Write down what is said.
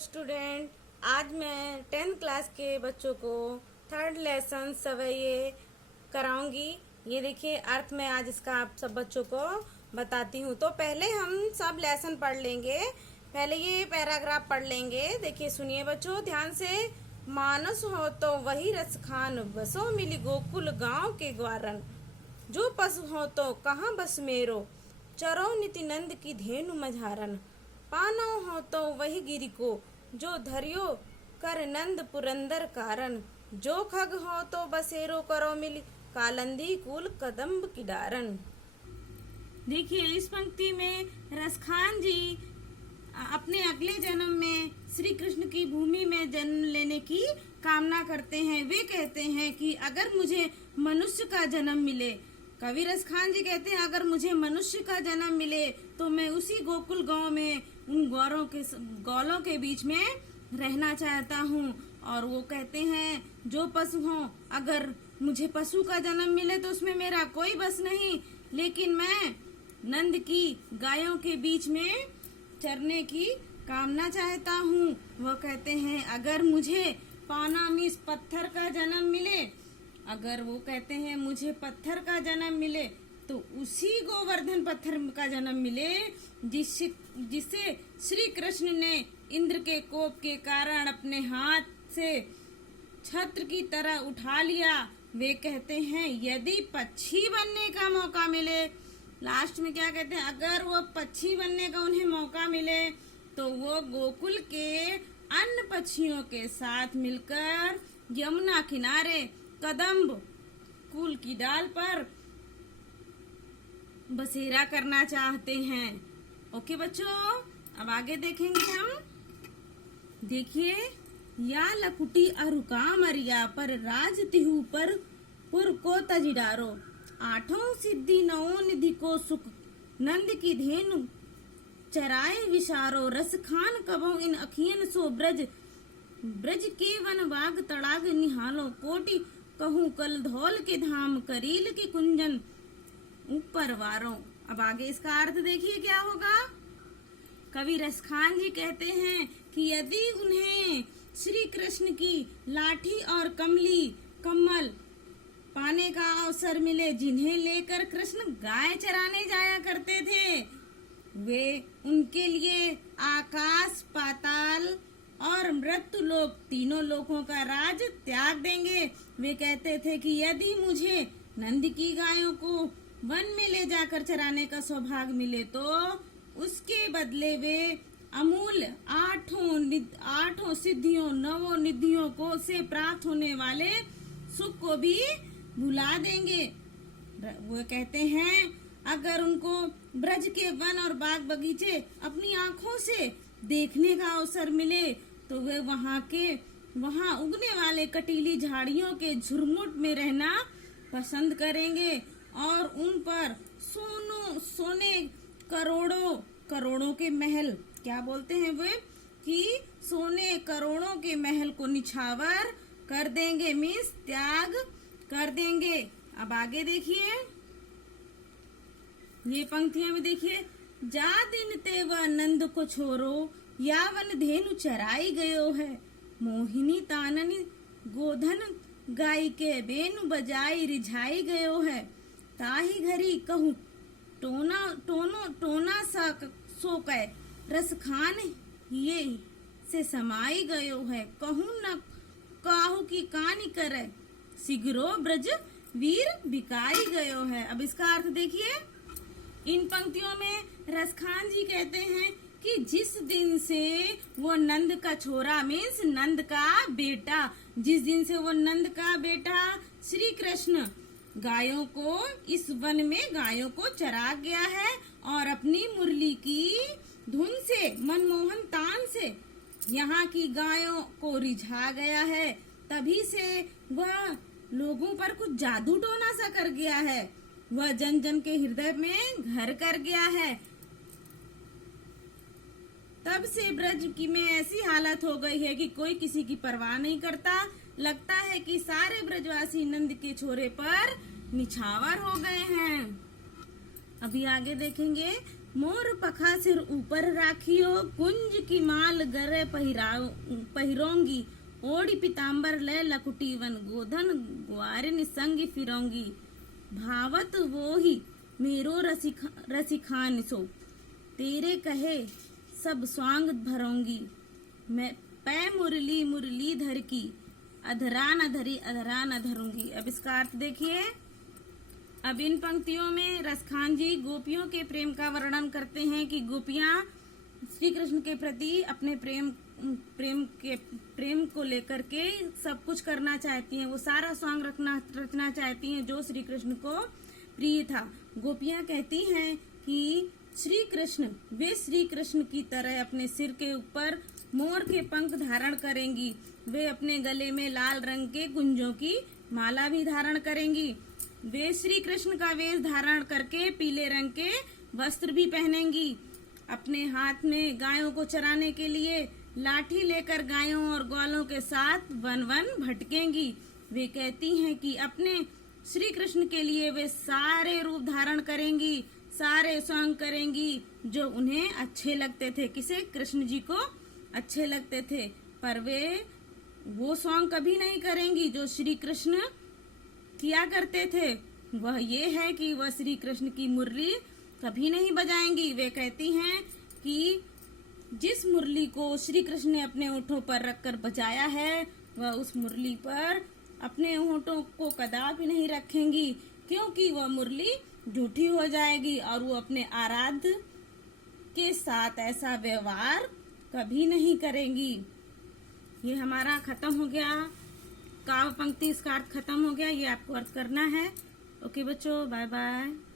Student, आज मैं 10th class के बच्चों को थर्ड लेसन सवैये कराऊंगी। ये देखिए अर्थ मैं आज इसका आप सब बच्चों को बताती हूँ। तो पहले हम सब लेसन पढ़ लेंगे। पहले ये पैराग्राफ पढ़ लेंगे। देखिए सुनिए बच्चों ध्यान से। मानस हो तो वही रस खान, बसो मिली गोकुल गांव के ग्वारन। जो पशु हो तो कहाँ बस मेरो, चरो निति नंद की धेनु मझारन। पानो हो तो वही गिरी को, जो धरियो कर नंद पुरंदर कारण। जो खग हो तो बसेरो करो मिल, कालंदी कुल कदम्ब की डारन। देखिए इस पंक्ति में रसखान जी अपने अगले जन्म में श्री कृष्ण की भूमि में जन्म लेने की कामना करते हैं। वे कहते हैं कि अगर मुझे मनुष्य का जन्म मिले, कवि रसखान जी कहते हैं अगर मुझे मनुष्य का जन्म मिले तो मैं उसी गोकुल गांव में उन गौलों के बीच में रहना चाहता हूँ। और वो कहते हैं जो पशु हो, अगर मुझे पशु का जन्म मिले तो उसमें मेरा कोई बस नहीं, लेकिन मैं नंद की गायों के बीच में चरने की कामना चाहता हूँ। वो कहते हैं अगर मुझे पानामीस पत्थर का जन्म मिले, अगर वो कहते हैं मुझे पत्थर का जन्म मिले तो उसी गोवर्धन पत्थर का जन्म मिले जिसे श्री कृष्ण ने इंद्र के कोप के कारण अपने हाथ से छत्र की तरह उठा लिया। वे कहते हैं यदि पक्षी बनने का मौका मिले, लास्ट में क्या कहते हैं, अगर वो पक्षी बनने का उन्हें मौका मिले तो वो गोकुल के अन्य पक्षियों के साथ मिलकर यमुना किनारे कदम्ब कुल की डाल पर बसेरा करना चाहते हैं। ओके बच्चों, अब आगे देखेंगे हम। देखिए या लकुटी अरुका मरिया पर राज तिहु पर पुर को तजिडारो। आठों सिद्धि नवो निधि को सुख, नंद की धेनु चराए विशारो। रस खान कबो इन अखियन सो ब्रज, ब्रज के वन बाग तड़ाग निहालो। कोटि कहूँ कल धौल के धाम, करील के कुंजन ऊपर वारों। अब आगे इसका अर्थ देखिए क्या होगा। कवि रसखान जी कहते हैं कि यदि उन्हें श्री कृष्ण की लाठी और कमल पाने का अवसर मिले, जिन्हें लेकर कृष्ण गाय चराने जाया करते थे, वे उनके लिए आकाश पाताल और मृत्यु लोक तीनों लोकों का राज त्याग देंगे। वे कहते थे कि यदि मुझे नंद की गायों को वन में ले जाकर चराने का सौभाग्य मिले तो उसके बदले वे अमूल्य आठों सिद्धियों नवों निधियों को से प्राप्त होने वाले सुख को भी भुला देंगे। वो कहते हैं अगर उनको ब्रज के वन और बाग बगीचे अपनी आंखों से देखने का अवसर मिले तो वे वहाँ उगने वाले कटीली झाड़ियों के झुरमुट में रहना पसंद करेंगे और उन पर सोने करोड़ों के महल, क्या बोलते हैं वे, कि सोने करोड़ों के महल को निछावर कर देंगे, मीन्स त्याग कर देंगे। अब आगे देखिए ये पंक्तियां में देखिए। जा दिन ते व नंद को छोरो, यावन धेनु चराई गयो है। मोहिनी ताननी गोधन गाय के बेनु बजाई रिझाई गयो है। ताही घरी कहूँ टोना सा सो कै, रस खान ये से समाई गयो है। कहूँ न काहू की कानी करे, सिगरो ब्रज वीर बिकाई गयो है। अब इसका अर्थ देखिए। इन पंक्तियों में रसखान जी कहते हैं कि जिस दिन से वो नंद का छोरा मीन्स नंद का बेटा, जिस दिन से वो नंद का बेटा श्री कृष्ण गायों को इस वन में गायों को चरा गया है और अपनी मुरली की धुन से मनमोहन तान से यहाँ की गायों को रिझा गया है, तभी से वह लोगों पर कुछ जादू टोना सा कर गया है। वह जन जन के हृदय में घर कर गया है। तब से ब्रज की में ऐसी हालत हो गई है कि कोई किसी की परवाह नहीं करता। लगता है कि सारे ब्रजवासी नंद के छोरे पर निछावर हो गए हैं। अभी आगे देखेंगे। मोर पखा सिर ऊपर राखियो, कुंज की माल गरे पहिरोंगी, ओढ़ी पीताम्बर ले लकुटी वन गोधन, ग्वारिन संग फिरोंगी, भावत वो ही मेरो रसिखान सो, तेरे कहे सब स्वांग भरोंगी, मैं पै मुरली मुरली धर की, अधरा न धरी अधरा न धरूंगी। अब इसका अर्थ देखिए। अब इन पंक्तियों में रसखान जी गोपियों के प्रेम का वर्णन करते हैं कि गोपियां श्री कृष्ण के प्रति अपने प्रेम को लेकर के सब कुछ करना चाहती हैं। वो सारा सॉन्ग रचना चाहती हैं जो श्री कृष्ण को प्रिय था। गोपियां कहती हैं कि वे श्री कृष्ण की तरह अपने सिर के ऊपर मोर के पंख धारण करेंगी। वे अपने गले में लाल रंग के गुंजों की माला भी धारण करेंगी। वे श्री कृष्ण का वेश धारण करके पीले रंग के वस्त्र भी पहनेंगी। अपने हाथ में गायों को चराने के लिए लाठी लेकर गायों और ग्वालों के साथ वन वन भटकेंगी। वे कहती हैं कि अपने श्री कृष्ण के लिए वे सारे रूप धारण करेंगी, सारे सॉन्ग करेंगी जो उन्हें अच्छे लगते थे। किसे? कृष्ण जी को अच्छे लगते थे। पर वे वो सॉन्ग कभी नहीं करेंगी जो श्री कृष्ण किया करते थे। वह ये है कि वह श्री कृष्ण की मुरली कभी नहीं बजाएंगी। वे कहती हैं कि जिस मुरली को श्री कृष्ण ने अपने होठों पर रखकर बजाया है, वह उस मुरली पर अपने होठों को कदापि नहीं रखेंगी, क्योंकि वह मुरली झूठी हो जाएगी और वो अपने आराध्य के साथ ऐसा व्यवहार कभी नहीं करेंगी। ये हमारा खत्म हो गया काव्य पंक्ति, इसका अर्थ खत्म हो गया। ये आपको अर्थ करना है। ओके बच्चों, बाय बाय।